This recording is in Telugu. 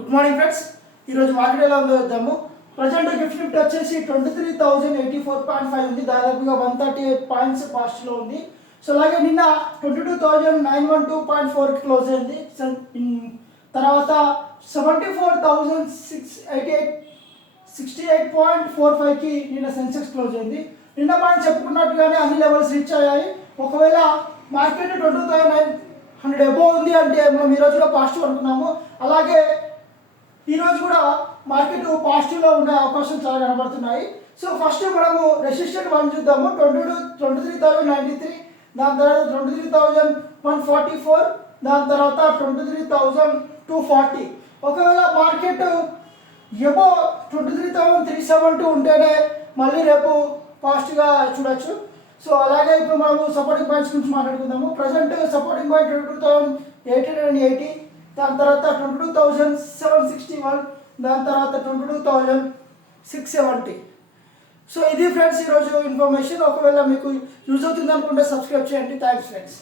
Good morning friends. ఈరోజు మార్కెట్ ఎలా ఉందో చూద్దాము. ప్రజెంట్ గిఫ్ట్ నిఫ్టీ వచ్చేసి 23,084.5 ఉంది, దాదాపుగా 138 పాయింట్స్ పాజిటివ్లో ఉంది. సో అలాగే నిన్న 22,912.4 క్లోజ్ అయింది. తర్వాత 74,688.45కి నిన్న సెన్సెక్స్ క్లోజ్ అయింది. నిన్న మనం చెప్పుకున్నట్టుగానే అన్ని లెవెల్స్ రీచ్ అయ్యాయి. ఒకవేళ మార్కెట్ 22,900 అబోవ్ ఉంది అంటే మనం ఈరోజు కూడా పాజిటివ్ అనుకున్నాము. అలాగే ఈరోజు కూడా మార్కెట్ పాజిటివ్లో ఉండే అవకాశాలు చాలా కనబడుతున్నాయి. సో ఫస్ట్ మనము రెసిస్టెంట్ 1 చూద్దాము. 23,093, దాని తర్వాత 23,144, దాని తర్వాత 23,240. ఒకవేళ మార్కెట్ ఎబో 23,372 ఉంటేనే మళ్ళీ రేపు పాజిటివ్గా చూడొచ్చు. సో అలాగే ఇప్పుడు మనము సపోర్టింగ్ పాయింట్స్ గురించి మాట్లాడుకుందాము. ప్రజెంట్ సపోర్టింగ్ పాయింట్ 22,880, దాని తర్వాత 22,761, దాని తర్వాత 22,670. సో ఇది ఫ్రెండ్స్ ఈరోజు ఇన్ఫర్మేషన్. ఒకవేళ మీకు యూజ్ అవుతుంది అనుకుంటే సబ్స్క్రైబ్ చేయండి. Thanks friends.